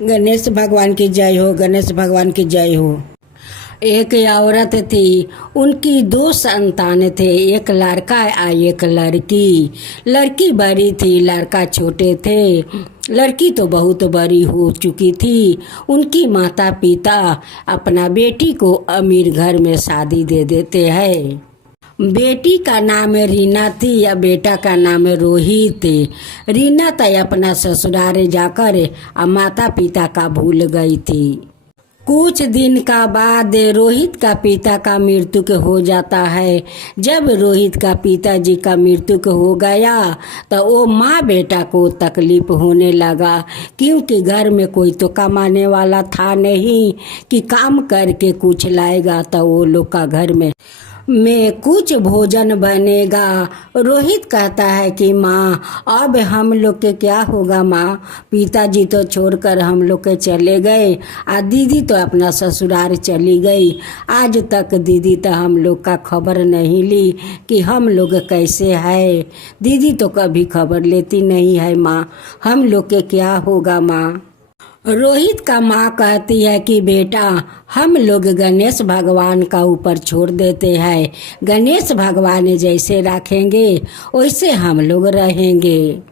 गणेश भगवान की जय हो। गणेश भगवान की जय हो। एक औरत थी, उनकी दो संतान थे, एक लड़का और एक लड़की। लड़की बड़ी थी, लड़का छोटे थे। लड़की तो बहुत बड़ी हो चुकी थी। उनकी माता पिता अपना बेटी को अमीर घर में शादी दे देते हैं। बेटी का नाम रीना थी या बेटा का नाम रोहित। रीना तो अपना ससुराल जाकर माता पिता का भूल गई थी। कुछ दिन का बाद रोहित का पिता का मृत्यु हो जाता है। जब रोहित का पिताजी का मृत्यु हो गया तो वो माँ बेटा को तकलीफ होने लगा, क्योंकि घर में कोई तो कमाने वाला था नहीं कि काम करके कुछ लाएगा तो वो लोग का घर में कुछ भोजन बनेगा। रोहित कहता है कि माँ अब हम लोग के क्या होगा माँ, पिताजी तो छोड़कर हम लोग के चले गए, दीदी तो अपना ससुराल चली गई। आज तक दीदी तो हम लोग का खबर नहीं ली कि हम लोग कैसे है। दीदी तो कभी खबर लेती नहीं है माँ, हम लोग के क्या होगा माँ। रोहित का माँ कहती है कि बेटा हम लोग गणेश भगवान का ऊपर छोड़ देते हैं, गणेश भगवान जैसे रखेंगे वैसे हम लोग रहेंगे।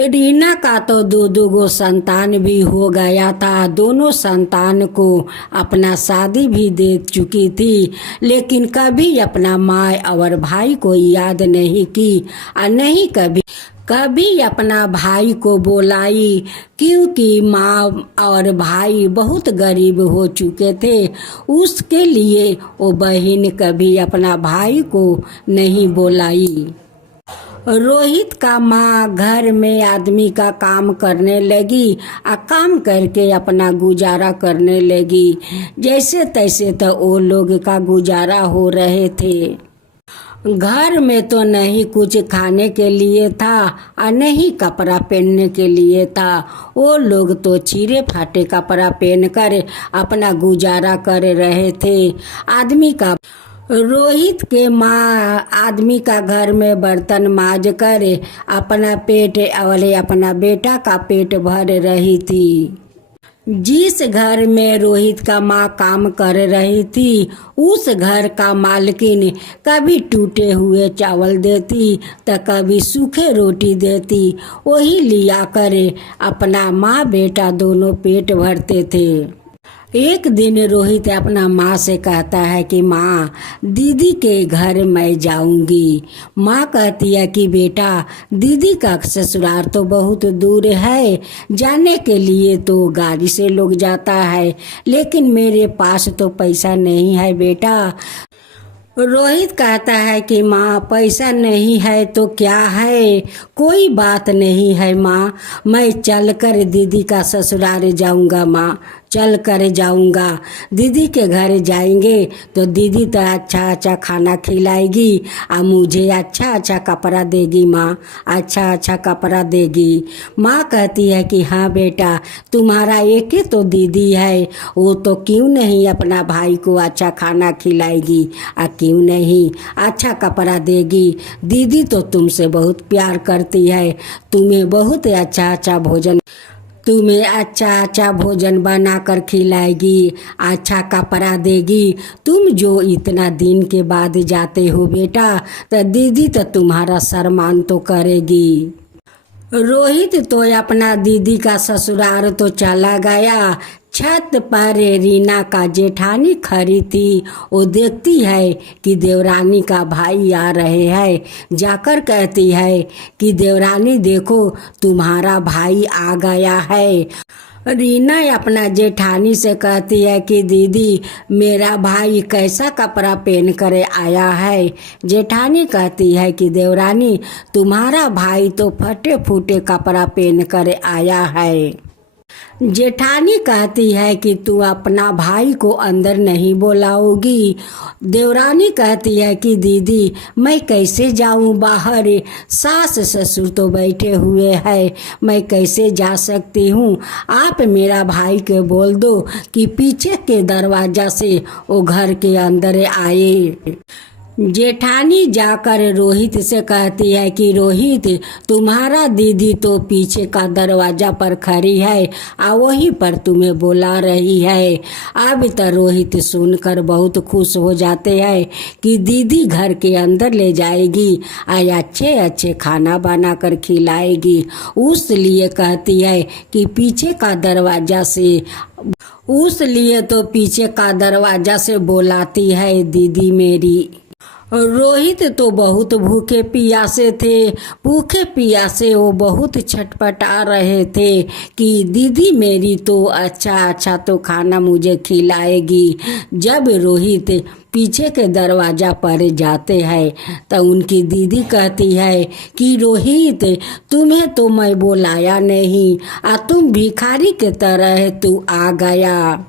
रीना का तो दो संतान भी हो गया था, दोनों संतान को अपना शादी भी दे चुकी थी, लेकिन कभी अपना माँ और भाई को याद नहीं की और नहीं कभी अपना भाई को बोलाई, क्योंकि माँ और भाई बहुत गरीब हो चुके थे। उसके लिए वो बहन कभी अपना भाई को नहीं बोलाई। रोहित का माँ घर में आदमी का काम करने लगी और काम करके अपना गुजारा करने लगी। जैसे तैसे तो वो लोग का गुजारा हो रहे थे। घर में तो नहीं कुछ खाने के लिए था और नहीं कपड़ा पहनने के लिए था। वो लोग तो चीरे फाटे कपड़ा पहनकर अपना गुजारा कर रहे थे। आदमी का रोहित के माँ आदमी का घर में बर्तन माज कर अपना पेट और अपना बेटा का पेट भर रही थी। जिस घर में रोहित का माँ काम कर रही थी, उस घर का मालकिन कभी टूटे हुए चावल देती तो कभी सूखे रोटी देती। वही लिया कर अपना माँ बेटा दोनों पेट भरते थे। एक दिन रोहित अपना माँ से कहता है कि माँ दीदी के घर मैं जाऊंगी। माँ कहती है कि बेटा दीदी का ससुराल तो बहुत दूर है, जाने के लिए तो गाड़ी से लोग जाता है, लेकिन मेरे पास तो पैसा नहीं है बेटा। रोहित कहता है कि माँ पैसा नहीं है तो क्या है, कोई बात नहीं है माँ, मैं चल कर दीदी का ससुराल जाऊंगा माँ, चल कर जाऊंगा। दीदी के घर जाएंगे तो दीदी तो अच्छा अच्छा खाना खिलाएगी और मुझे अच्छा अच्छा कपड़ा देगी माँ, अच्छा अच्छा कपड़ा देगी। माँ कहती है कि हाँ बेटा तुम्हारा एक ही तो दीदी है, वो तो क्यों नहीं अपना भाई को अच्छा खाना खिलाएगी और क्यों नहीं अच्छा कपड़ा देगी। दीदी तो तुमसे बहुत प्यार करती है, तुम्हें बहुत अच्छा अच्छा भोजन बनाकर खिलाएगी, अच्छा कपड़ा देगी। तुम जो इतना दिन के बाद जाते हो बेटा तो दीदी तो तुम्हारा सम्मान तो करेगी। रोहित तो अपना दीदी का ससुराल तो चला गया। छत पर रीना का जेठानी खड़ी थी। वो देखती है कि देवरानी का भाई आ रहे हैं। जाकर कहती है कि देवरानी देखो तुम्हारा भाई आ गया है। रीना अपना जेठानी से कहती है कि दीदी मेरा भाई कैसा कपड़ा पहन कर आया है। जेठानी कहती है कि देवरानी तुम्हारा भाई तो फटे फूटे कपड़ा पहन कर आया है। जेठानी कहती है कि तू अपना भाई को अंदर नहीं बुलाओगी। देवरानी कहती है कि दीदी मैं कैसे जाऊं बाहर, सास ससुर तो बैठे हुए हैं, मैं कैसे जा सकती हूं। आप मेरा भाई के बोल दो कि पीछे के दरवाजा से वो घर के अंदर आए। जेठानी जाकर रोहित से कहती है कि रोहित, तुम्हारा दीदी तो पीछे का दरवाजा पर खड़ी है और वहीं पर तुम्हें बुला रही है। अब तो रोहित सुनकर बहुत खुश हो जाते हैं कि दीदी घर के अंदर ले जाएगी और अच्छे अच्छे खाना बनाकर खिलाएगी। उस लिए कहती है कि पीछे का दरवाजा से पीछे का दरवाजा से बुलाती है दीदी मेरी। रोहित तो बहुत भूखे पियासे वो बहुत छटपटा रहे थे कि दीदी मेरी तो अच्छा तो खाना मुझे खिलाएगी। जब रोहित पीछे के दरवाजा पर जाते हैं तो उनकी दीदी कहती है कि रोहित, तुम्हें तो मैं बुलाया नहीं और तुम भिखारी के तरह तू आ गया।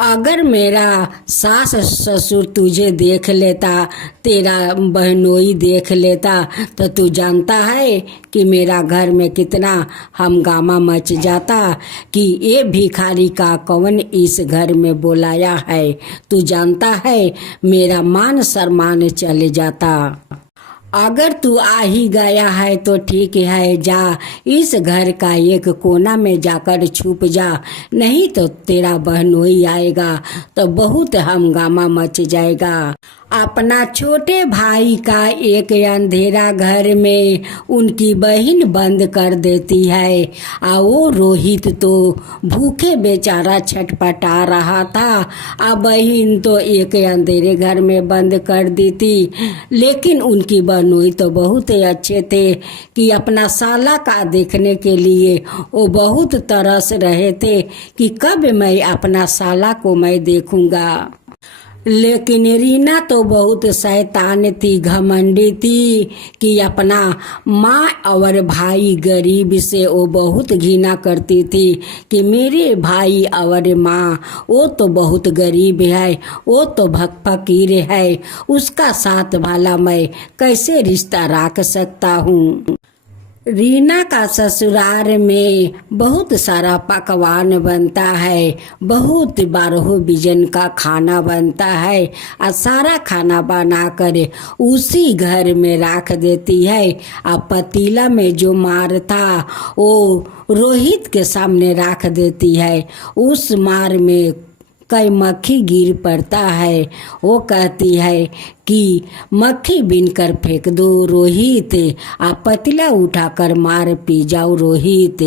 अगर मेरा सास ससुर तुझे देख लेता, तेरा बहनोई देख लेता, तो तू जानता है कि मेरा घर में कितना हंगामा मच जाता कि ये भिखारी का कौन इस घर में बुलाया है। तू जानता है मेरा मान सम्मान चले जाता। अगर तू आ ही गया है तो ठीक है, जा इस घर का एक कोना में जाकर छुप जा, नहीं तो तेरा बहनोई आएगा तो बहुत हंगामा मच जाएगा। अपना छोटे भाई का एक अंधेरा घर में उनकी बहन बंद कर देती है और वो रोहित तो भूखे बेचारा छटपटा रहा था। अब बहन तो एक अंधेरे घर में बंद कर दी थी, लेकिन उनकी बहनोई तो बहुत ही अच्छे थे कि अपना साला का देखने के लिए वो बहुत तरस रहे थे कि कब मैं अपना साला को मैं देखूंगा। लेकिन रीना तो बहुत शैतान थी, घमंडी थी कि अपना माँ और भाई गरीब से वो बहुत घृणा करती थी कि मेरे भाई और माँ वो तो बहुत गरीब है, वो तो फकीर है, उसका साथ भला मैं कैसे रिश्ता रख सकता हूँ। रीना का ससुराल में बहुत सारा पकवान बनता है, बहुत 12 बिजन का खाना बनता है और सारा खाना बनाकर उसी घर में रख देती है। और पतीला में जो मार था वो रोहित के सामने रख देती है। उस मार में कई मक्खी गिर पड़ता है। वो कहती है कि मक्खी बीनकर फेंक दो रोहित, आप पतीला उठाकर मार पी जाओ रोहित।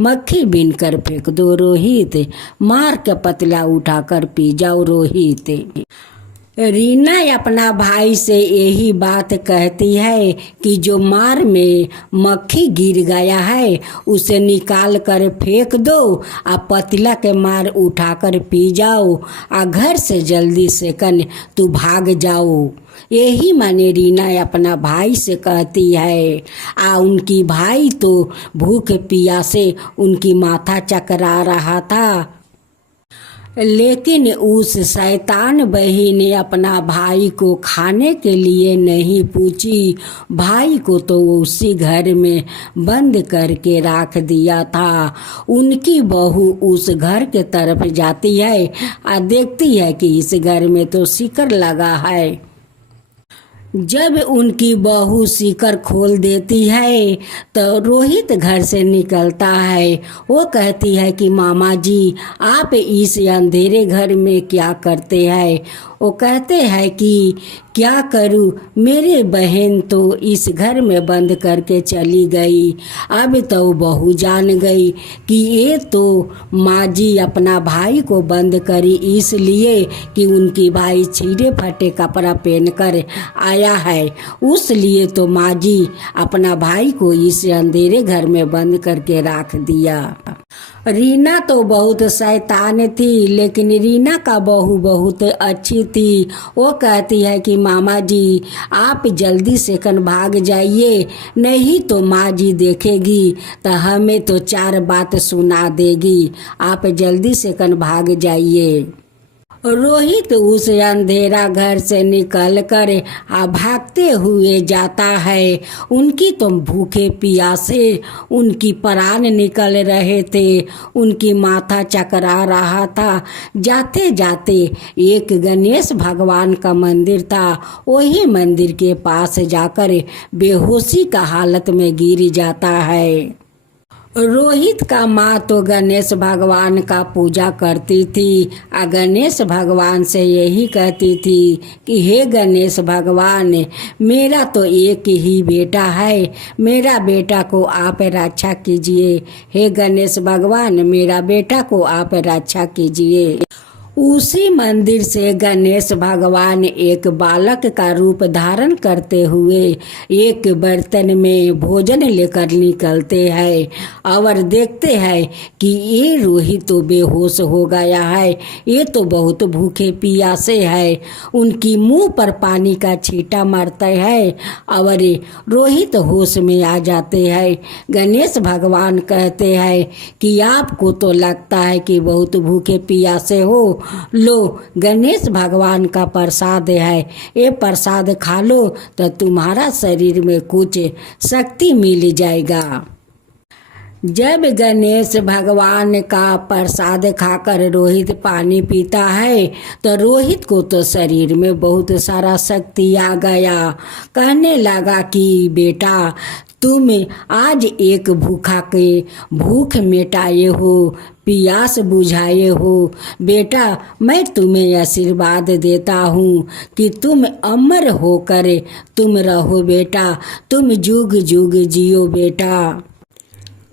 मक्खी बीनकर फेंक दो रोहित, मार के पतीला उठाकर पी जाओ रोहित। रीना अपना भाई से यही बात कहती है कि जो मार में मक्खी गिर गया है उसे निकाल कर फेंक दो, आप पतीला के मार उठाकर पी जाओ और घर से जल्दी से तू भाग जाओ। यही माने रीना अपना भाई से कहती है। उनकी भाई तो भूख प्यासे उनकी माथा चकरा रहा था, लेकिन उस शैतान बहन ने अपना भाई को खाने के लिए नहीं पूछी। भाई को तो उसी घर में बंद करके रख दिया था। उनकी बहू उस घर के तरफ जाती है और देखती है कि इस घर में तो सिकर लगा है। जब उनकी बहू सीकर खोल देती है तो रोहित घर से निकलता है। वो कहती है कि मामा जी, आप इस अंधेरे घर में क्या करते हैं। वो कहते हैं कि क्या करूं, मेरे बहन तो इस घर में बंद करके चली गई। अब तो बहू जान गई कि ये तो माँ जी अपना भाई को बंद करी इसलिए कि उनकी भाई छीरे फटे कपड़ा पहनकर आया है, उस लिए तो माँ जी अपना भाई को इस अंधेरे घर में बंद करके रख दिया। रीना तो बहुत शैतान थी, लेकिन रीना का बहू बहुत अच्छी थी। वो कहती है कि मामा जी आप जल्दी से भाग जाइए, नहीं तो माँ जी देखेगी तो हमें तो 4 बात सुना देगी। आप जल्दी से भाग जाइए। रोहित उस अंधेरा घर से निकल कर भागते हुए जाता है। उनकी तो भूखे प्यासे उनकी प्राण निकल रहे थे, उनकी माथा चकरा रहा था। जाते जाते एक गणेश भगवान का मंदिर था, वही मंदिर के पास जाकर बेहोशी का हालत में गिर जाता है। रोहित का माँ तो गणेश भगवान का पूजा करती थी, गणेश भगवान से यही कहती थी कि हे गणेश भगवान, मेरा तो एक ही बेटा है, मेरा बेटा को आप रक्षा कीजिए। हे गणेश भगवान, मेरा बेटा को आप रक्षा कीजिए। उसी मंदिर से गणेश भगवान एक बालक का रूप धारण करते हुए एक बर्तन में भोजन लेकर निकलते हैं और देखते हैं कि ये रोहित तो बेहोश हो गया है, ये तो बहुत भूखे प्यासे है। उनकी मुंह पर पानी का छींटा मारता है और रोहित होश में आ जाते हैं। गणेश भगवान कहते हैं कि आपको तो लगता है कि बहुत भूखे प्यासे हो, लो गणेश भगवान का प्रसाद है, ये प्रसाद खा लो तो तुम्हारा शरीर में कुछ शक्ति मिल जाएगा। जब गणेश भगवान का प्रसाद खाकर रोहित पानी पीता है तो रोहित को तो शरीर में बहुत सारा शक्ति आ गया। कहने लगा कि बेटा, तुम आज एक भूखा के भूख मिटाए हो, प्यास बुझाए हो। बेटा, मैं तुम्हें आशीर्वाद देता हूँ कि तुम अमर होकर तुम रहो बेटा, तुम जुग जुग जियो बेटा।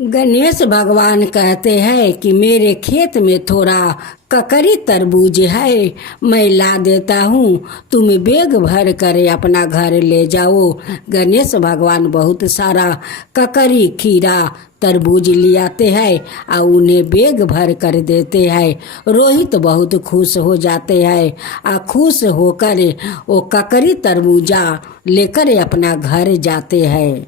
गणेश भगवान कहते हैं कि मेरे खेत में थोड़ा ककरी तरबूज है, मैं ला देता हूँ, तुम बैग भर कर अपना घर ले जाओ। गणेश भगवान बहुत सारा ककरी, खीरा, तरबूज ले आते हैं और उन्हें बैग भर कर देते हैं। रोहित बहुत खुश हो जाते हैं और खुश होकर वो ककरी तरबूजा लेकर अपना घर जाते हैं।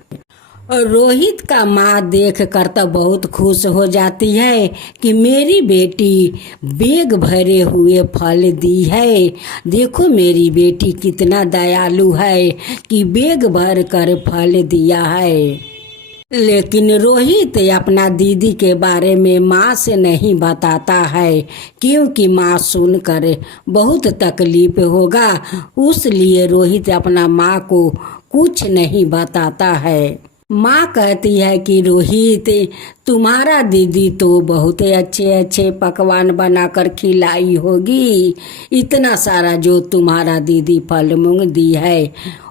और रोहित का माँ देख कर तो बहुत खुश हो जाती है कि मेरी बेटी बैग भरे हुए फल दी है। देखो मेरी बेटी कितना दयालु है कि बैग भर कर फल दिया है। लेकिन रोहित अपना दीदी के बारे में माँ से नहीं बताता है, क्योंकि माँ सुनकर बहुत तकलीफ होगा, उसलिए रोहित अपना माँ को कुछ नहीं बताता है। माँ कहती है कि रोहित, तुम्हारा दीदी तो बहुत अच्छे अच्छे पकवान बनाकर खिलाई होगी, इतना सारा जो तुम्हारा दीदी फल मूंग दी है।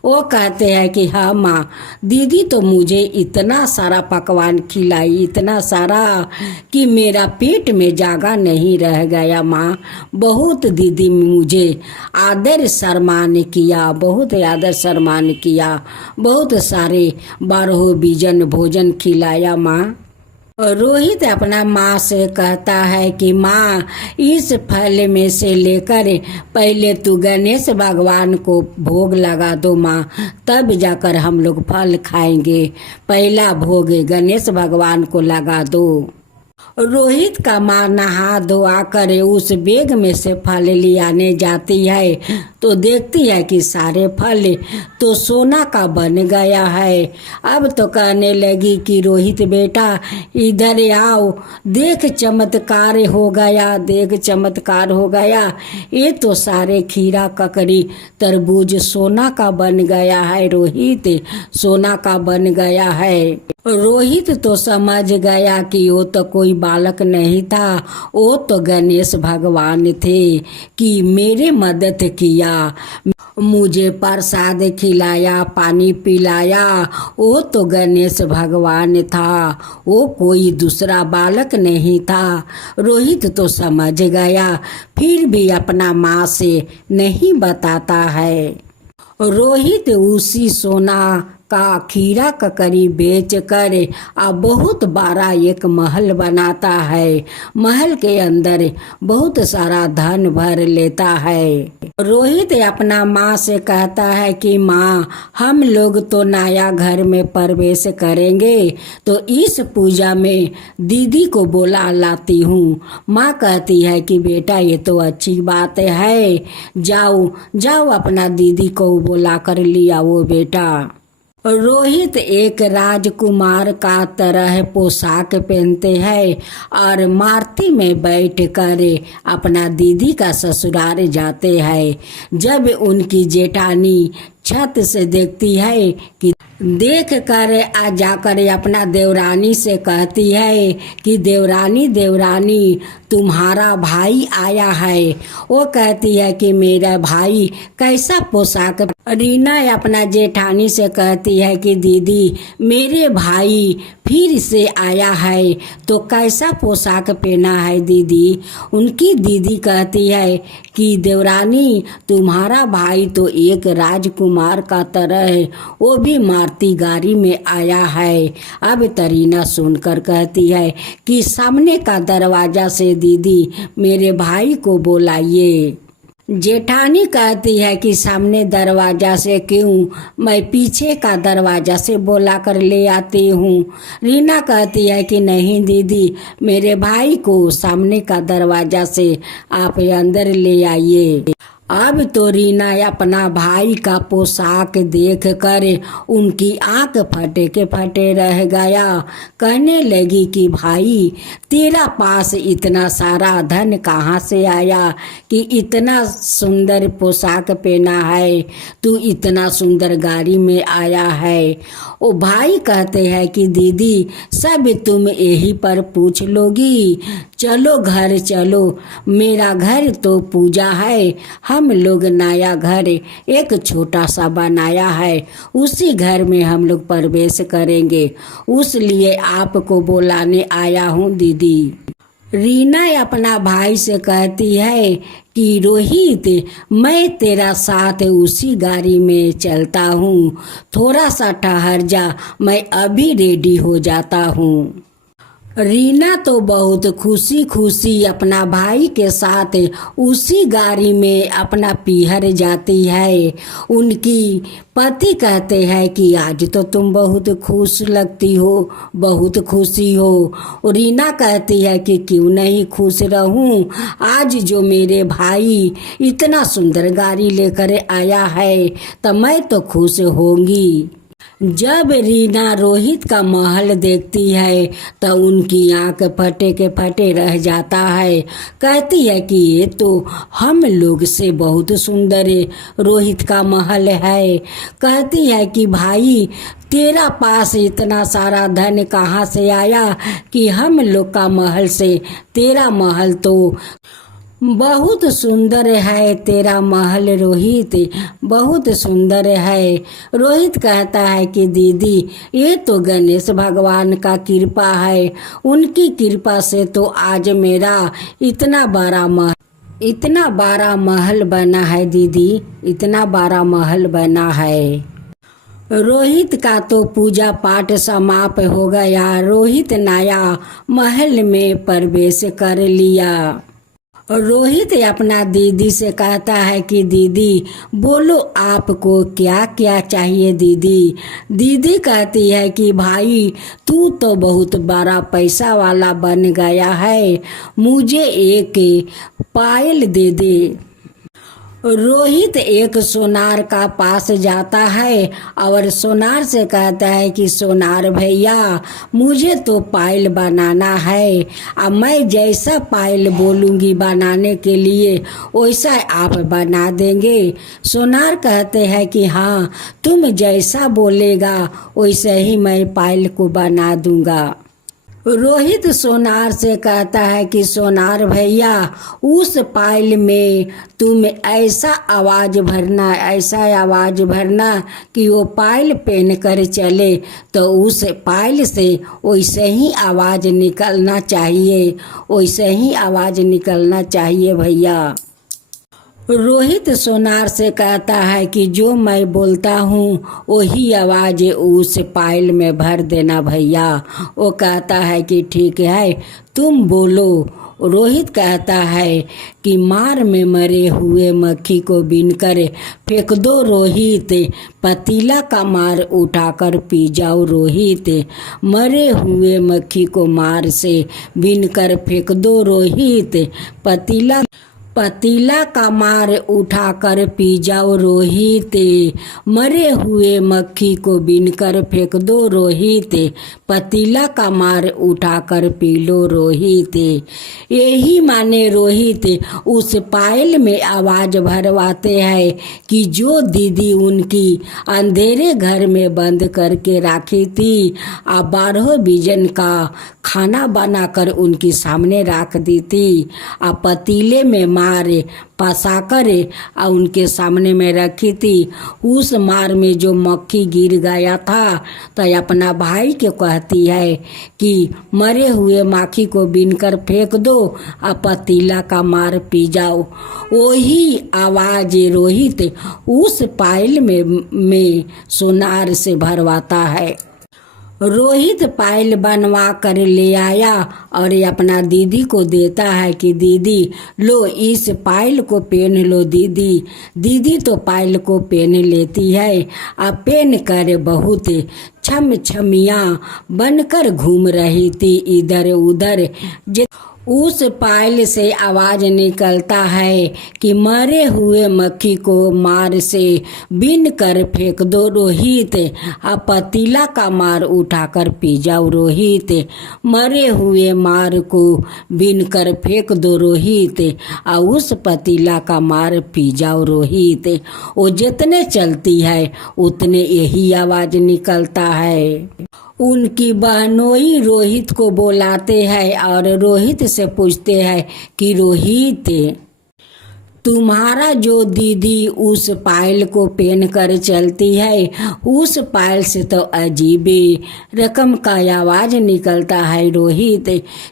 वो कहते हैं कि हाँ माँ, दीदी तो मुझे इतना सारा पकवान खिलाई, इतना सारा कि मेरा पेट में जगह नहीं रह गया। माँ, बहुत दीदी मुझे आदर सम्मान किया, बहुत आदर सम्मान किया, बहुत सारे 12 बीजन भोजन खिलाया माँ। रोहित अपना माँ से कहता है कि माँ, इस फल में से लेकर पहले तू गणेश भगवान को भोग लगा दो माँ, तब जाकर हम लोग फल खाएंगे। पहला भोग गणेश भगवान को लगा दो। रोहित का माँ नहा धोआ कर उस बैग में से फल ले आने जाती है तो देखती है कि सारे फल तो सोना का बन गया है। अब तो कहने लगी कि रोहित बेटा इधर आओ, देख चमत्कार हो गया, देख चमत्कार हो गया, ये तो सारे खीरा, ककड़ी, तरबूज सोना का बन गया है। रोहित, सोना का बन गया है। रोहित तो समझ गया कि वो तो कोई बालक नहीं था, वो तो गणेश भगवान थे कि मेरे मदद किया, मुझे प्रसाद खिलाया, पानी पिलाया, वो तो गणेश भगवान था, वो कोई दूसरा बालक नहीं था। रोहित तो समझ गया, फिर भी अपना माँ से नहीं बताता है। रोहित उसी सोना का खीरा ककड़ी बेच कर अब बहुत बड़ा एक महल बनाता है। महल के अंदर बहुत सारा धन भर लेता है। रोहित अपना माँ से कहता है कि माँ, हम लोग तो नया घर में प्रवेश करेंगे, तो इस पूजा में दीदी को बुला लाती हूँ। माँ कहती है कि बेटा ये तो अच्छी बात है, जाओ जाओ अपना दीदी को बुला कर लिया वो बेटा। रोहित एक राजकुमार का तरह पोशाक पहनते हैं और मारुति में बैठकर अपना दीदी का ससुराल जाते हैं। जब उनकी जेठानी छत से देखती है कि देख कर आ जाकर अपना देवरानी से कहती है कि देवरानी देवरानी तुम्हारा भाई आया है। वो कहती है कि मेरा भाई कैसा पोशाक। रीना अपना जेठानी से कहती है कि दीदी मेरे भाई फिर से आया है तो कैसा पोशाक पहना है दीदी। उनकी दीदी कहती है कि देवरानी तुम्हारा भाई तो एक राजकुमार का तरह है, वो भी मारुति गाड़ी में आया है। अब तरीना सुनकर कहती है कि सामने का दरवाजा से दीदी मेरे भाई को बुलाइए। जेठानी कहती है कि सामने दरवाजा से क्यों, मैं पीछे का दरवाजा से बुला कर ले आती हूँ। रीना कहती है कि नहीं दीदी, मेरे भाई को सामने का दरवाजा से आप अंदर ले आइए। अब तो रीना अपना भाई का पोशाक देख कर उनकी आंख फटे के फटे रह गया। कहने लगी कि भाई तेरा पास इतना सारा धन कहाँ से आया कि इतना सुंदर पोशाक पहना है, तू इतना सुंदर गाड़ी में आया है। ओ भाई कहते हैं कि दीदी सब तुम यही पर पूछ लोगी, चलो घर चलो, मेरा घर तो पूजा है। हम लोग नया घर एक छोटा सा बनाया है, उसी घर में हम लोग प्रवेश करेंगे, उस लिए आपको बुलाने आया हूँ दीदी। रीना अपना भाई से कहती है कि रोहित मैं तेरा साथ उसी गाड़ी में चलता हूँ, थोड़ा सा ठहर जा, मैं अभी रेडी हो जाता हूँ। रीना तो बहुत खुशी खुशी अपना भाई के साथ उसी गाड़ी में अपना पीहर जाती है। उनकी पति कहते हैं कि आज तो तुम बहुत खुश लगती हो, बहुत खुशी हो। रीना कहती है कि क्यों नहीं खुश रहूं, आज जो मेरे भाई इतना सुंदर गाड़ी लेकर आया है तो मैं तो खुश होंगी। जब रीना रोहित का महल देखती है तो उनकी आंख फटे के फटे रह जाता है। कहती है कि ये तो हम लोग से बहुत सुंदर रोहित का महल है। कहती है कि भाई तेरा पास इतना सारा धन कहाँ से आया कि हम लोग का महल से तेरा महल तो बहुत सुंदर है, तेरा महल रोहित बहुत सुंदर है। रोहित कहता है कि दीदी ये तो गणेश भगवान का कृपा है, उनकी कृपा से तो आज मेरा इतना बड़ा महल बना है दीदी, इतना बड़ा महल बना है। रोहित का तो पूजा पाठ समाप्त हो गया। रोहित नया महल में प्रवेश कर लिया। रोहित अपना दीदी से कहता है कि दीदी बोलो आपको क्या क्या चाहिए दीदी। दीदी कहती है कि भाई तू तो बहुत बड़ा पैसा वाला बन गया है, मुझे एक पायल दे दे। रोहित एक सोनार का पास जाता है और सोनार से कहता है कि सोनार भैया मुझे तो पायल बनाना है, अब मैं जैसा पायल बोलूँगी बनाने के लिए वैसा आप बना देंगे। सोनार कहते हैं कि हाँ तुम जैसा बोलेगा वैसे ही मैं पायल को बना दूंगा। रोहित सोनार से कहता है कि सोनार भैया उस पायल में तुम ऐसा आवाज़ भरना कि वो पायल पहन कर चले तो उस पायल से वैसे ही आवाज़ निकलना चाहिए, वैसे ही आवाज़ निकलना चाहिए भैया। रोहित सोनार से कहता है कि जो मैं बोलता हूँ वही आवाज़ उस पायल में भर देना भैया। वो कहता है कि ठीक है तुम बोलो। रोहित कहता है कि मार में मरे हुए मक्खी को बीनकर फेंक दो रोहित, पतीला का मार उठाकर पी जाओ रोहित। मरे हुए मक्खी को मार से बीनकर फेंक दो रोहित, पतीला का मार उठाकर पी जाओ रोहित। मरे हुए मक्खी को बीनकर फेंक दो रोहित, पतीला का मार उठाकर पी लो रोहित। यही माने रोहित उस पायल में आवाज़ भरवाते हैं कि जो दीदी उनकी अंधेरे घर में बंद करके राखी थी, अब 12 बीजन का खाना बनाकर उनके सामने रख दी थी, अब पतीले में मार पसाकर उनके सामने में रखी थी। उस मार में जो मक्खी गिर गया था तो अपना भाई के कहती है कि मरे हुए मक्खी को बीनकर फेंक दो, अब पतीला का मार पी जाओ। वही आवाज़ रोहित उस पायल में सोनार से भरवाता है। रोहित पायल बनवा कर ले आया और अपना दीदी को देता है कि दीदी लो इस पायल को पहन लो दीदी। दीदी तो पायल को पहन लेती है। अब पहन कर बहुत छम छमिया बनकर घूम रही थी इधर उधर। उस पायल से आवाज़ निकलता है कि मरे हुए मक्खी को मार से बीन कर फेंक दो रोहित, अब पतीला का मार उठाकर पी जाओ रोहित। मरे हुए मार को बीन कर फेंक दो रोहित, और उस पतीला का मार पी जाओ रोहित। वो जितने चलती है उतने यही आवाज़ निकलता है। उनकी बहनोई रोहित को बुलाते हैं और रोहित से पूछते हैं कि रोहित तुम्हारा जो दीदी उस पायल को पहन कर चलती है, उस पायल से तो अजीब रकम का आवाज़ निकलता है रोहित,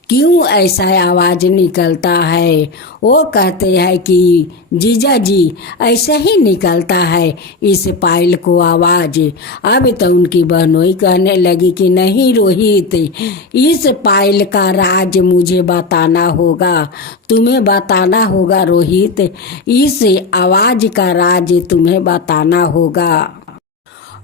क्यों ऐसा आवाज़ निकलता है? वो कहते हैं कि जीजा जी ऐसा ही निकलता है इस पायल को आवाज़। अब तो उनकी बहनोई कहने लगी कि नहीं रोहित, इस पायल का राज मुझे बताना होगा, तुम्हें बताना होगा रोहित, इस आवाज़ का राज तुम्हें बताना होगा।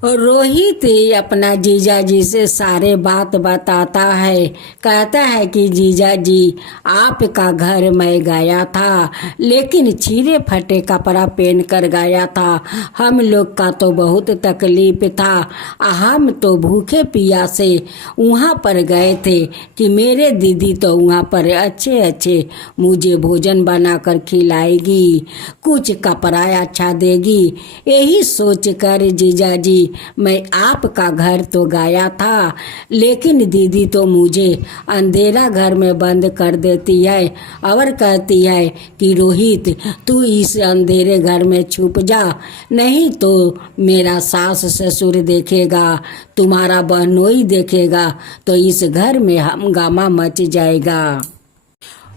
और रोहित अपना जीजा जी से सारे बात बताता है। कहता है कि जीजा जी आपका घर मैं गया था, लेकिन छिरे फटे कपड़ा पहन कर गया था। हम लोग का तो बहुत तकलीफ था। हम तो भूखे प्यासे वहाँ पर गए थे कि मेरे दीदी तो वहाँ पर अच्छे अच्छे मुझे भोजन बनाकर खिलाएगी, कुछ कपड़ा अच्छा देगी। यही सोच कर जीजा जी मैं आपका घर तो गया था, लेकिन दीदी तो मुझे अंधेरा घर में बंद कर देती है और कहती है कि रोहित तू इस अंधेरे घर में छुप जा, नहीं तो मेरा सास ससुर देखेगा, तुम्हारा बहनोई देखेगा तो इस घर में हंगामा मच जाएगा।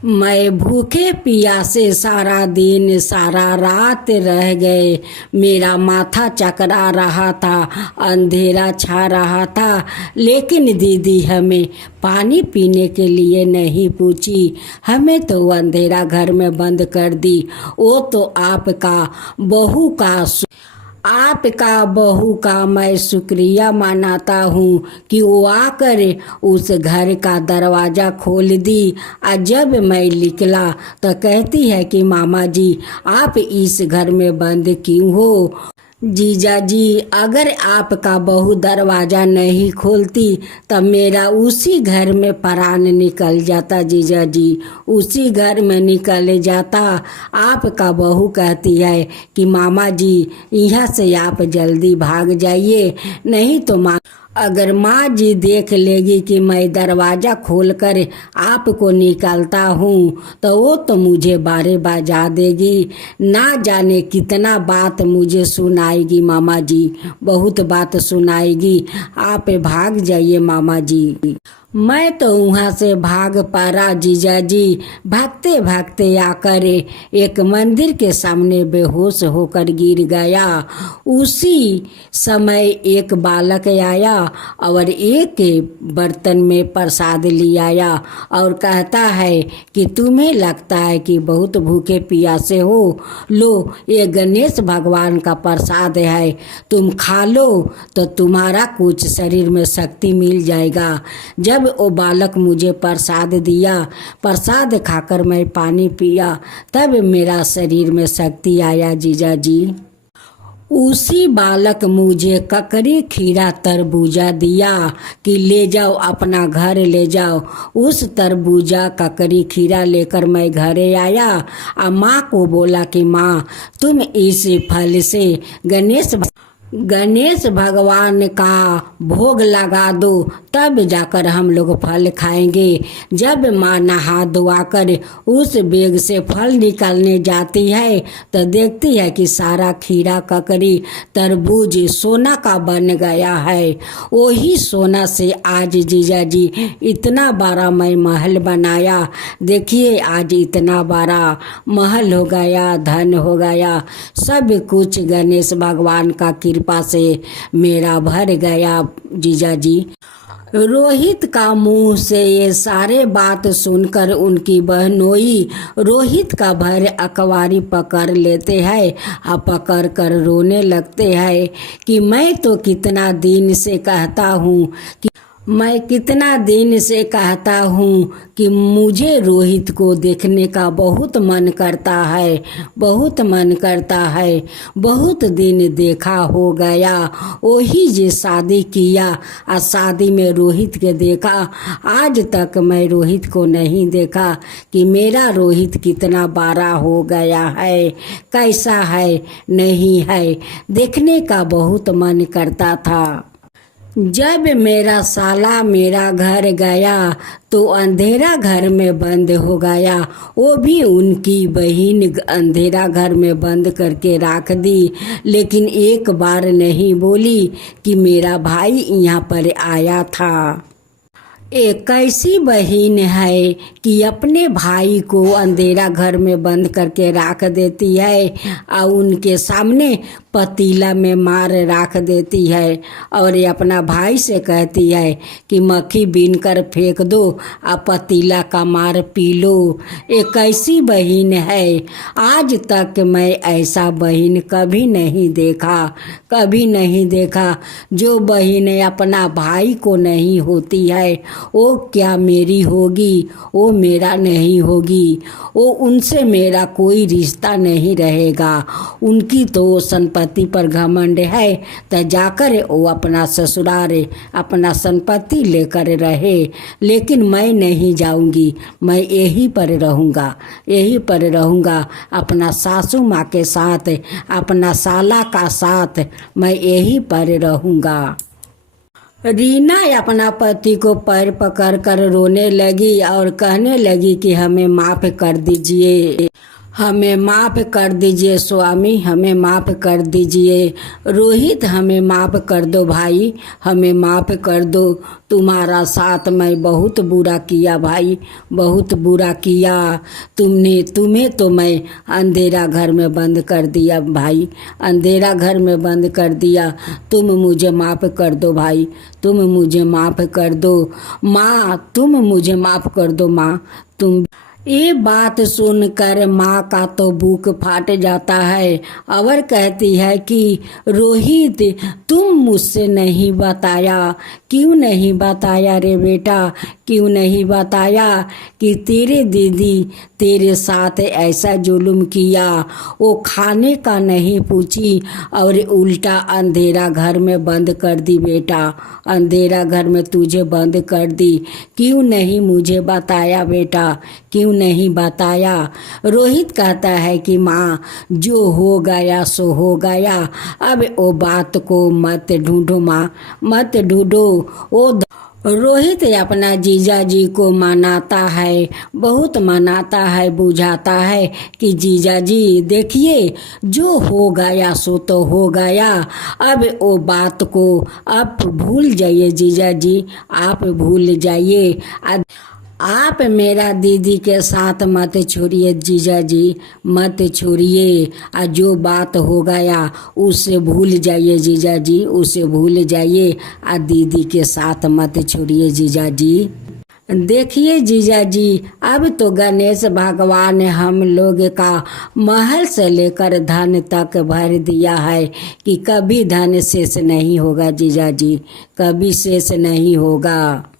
मैं भूखे प्यासे सारा दिन सारा रात रह गए, मेरा माथा चकरा रहा था, अंधेरा छा रहा था, लेकिन दीदी हमें पानी पीने के लिए नहीं पूछी, हमें तो अंधेरा घर में बंद कर दी। वो तो आपका बहू का मैं शुक्रिया मनाता हूँ कि वो आकर उस घर का दरवाज़ा खोल दी। और जब मैं निकला तो कहती है कि मामा जी आप इस घर में बंद क्यों हो? जीजा जी अगर आपका बहू दरवाज़ा नहीं खोलती तब मेरा उसी घर में प्राण निकल जाता जीजा जी, उसी घर में निकल जाता। आपका बहू कहती है कि मामा जी यहाँ से आप जल्दी भाग जाइए, नहीं तो अगर माँ जी देख लेगी कि मैं दरवाज़ा खोलकर आपको निकालता हूँ तो वो तो मुझे बारे बजा देगी, ना जाने कितना बात मुझे सुनाएगी मामा जी, बहुत बात सुनाएगी। आप भाग जाइए मामा जी। मैं तो वहाँ से भाग पड़ा जीजाजी। भागते भागते आकर एक मंदिर के सामने बेहोश होकर गिर गया। उसी समय एक बालक आया और एक बर्तन में प्रसाद ले आया और कहता है कि तुम्हें लगता है कि बहुत भूखे प्यासे हो, लो ये गणेश भगवान का प्रसाद है, तुम खा लो तो तुम्हारा कुछ शरीर में शक्ति मिल जाएगा। जब वो बालक मुझे प्रसाद दिया, प्रसाद खाकर मैं पानी पिया, तब मेरा शरीर में शक्ति आया जीजाजी। उसी बालक मुझे ककड़ी खीरा तरबूजा दिया कि ले जाओ अपना घर ले जाओ। उस तरबूजा ककड़ी खीरा लेकर मैं घरे आया और माँ को बोला कि माँ तुम इस फल से गणेश भगवान का भोग लगा दो, तब जाकर हम लोग फल खाएंगे। जब माँ नहा धोआकर उस बैग से फल निकालने जाती है तो देखती है कि सारा खीरा ककड़ी तरबूज सोना का बन गया है। वही सोना से आज जीजाजी इतना बड़ा मैं महल बनाया। देखिए आज इतना बड़ा महल हो गया, धन हो गया, सब कुछ गणेश भगवान का कृपा से मेरा भर गया जीजाजी। रोहित का मुंह से ये सारे बात सुनकर उनकी बहनोई रोहित का भर अकवारी पकड़ लेते हैं और पकड़ कर रोने लगते हैं कि मैं तो कितना दिन से कहता हूँ कि मुझे रोहित को देखने का बहुत मन करता है, बहुत दिन देखा हो गया। वही जे शादी किया और शादी में रोहित के देखा, आज तक मैं रोहित को नहीं देखा कि मेरा रोहित कितना बड़ा हो गया है, कैसा है, नहीं है, देखने का बहुत मन करता था। जब मेरा साला मेरा घर गया तो अंधेरा घर में बंद हो गया। वो भी उनकी बहन अंधेरा घर में बंद करके रख दी, लेकिन एक बार नहीं बोली कि मेरा भाई यहाँ पर आया था। एक ऐसी बहन है कि अपने भाई को अंधेरा घर में बंद करके रख देती है और उनके सामने पतीला में मार रख देती है और ये अपना भाई से कहती है कि मक्खी बीन कर फेंक दो और पतीला का मार पी लो। एक ऐसी बहन है, आज तक मैं ऐसा बहन कभी नहीं देखा। जो बहन अपना भाई को नहीं होती है वो क्या मेरी होगी, वो मेरा नहीं होगी, वो उनसे मेरा कोई रिश्ता नहीं रहेगा। उनकी तो संपत्ति पर घमंड है तो जाकर वो अपना ससुराल अपना संपत्ति लेकर रहे, लेकिन मैं नहीं जाऊंगी, मैं यहीं पर रहूंगा अपना सासू माँ के साथ, अपना साला का साथ मैं यहीं पर रहूंगा। रीना अपना पति को पैर पकड़कर रोने लगी और कहने लगी कि हमें माफ़ कर दीजिए, हमें माफ़ कर दीजिए स्वामी, हमें माफ़ कर दीजिए। रोहित हमें माफ़ कर दो भाई, हमें माफ़ कर दो। तुम्हारा साथ मैं बहुत बुरा किया भाई, बहुत बुरा किया। तुम्हें तो मैं अंधेरा घर में बंद कर दिया भाई, अंधेरा घर में बंद कर दिया। तुम मुझे माफ़ कर दो भाई, तुम मुझे माफ़ कर दो। माँ तुम मुझे माफ़ कर दो माँ, तुम। ये बात सुनकर माँ का तो बुक फाट जाता है और कहती है कि रोहित तुम मुझसे नहीं बताया, क्यों नहीं बताया रे बेटा, क्यों नहीं बताया कि तेरे दीदी तेरे साथ ऐसा जुल्म किया। वो खाने का नहीं पूछी और उल्टा अंधेरा घर में बंद कर दी बेटा, अंधेरा घर में तुझे बंद कर दी। क्यों नहीं मुझे बताया बेटा, क्यों नहीं बताया। रोहित कहता है कि माँ जो हो गया सो हो गया, अब वो बात को मत ढूंढो माँ, मत ढूंढो। रोहित अपना जीजा जी को मनाता है, बहुत मनाता है, बुझाता है कि जीजा जी देखिए जो हो गया सो तो हो गया, अब वो बात को आप भूल जाइए जीजा जी, आप भूल जाइए। आप मेरा दीदी के साथ मत छोड़िए जीजा जी, मत छोड़िए। जो बात हो गया उसे भूल जाइए जीजा जी, उसे भूल जाइए। दीदी के साथ मत छोड़िए जीजा जी। देखिए जीजा जी, अब तो गणेश भगवान हम लोग का महल से लेकर धन तक भर दिया है कि कभी धन शेष नहीं होगा जीजा जी, कभी शेष नहीं होगा।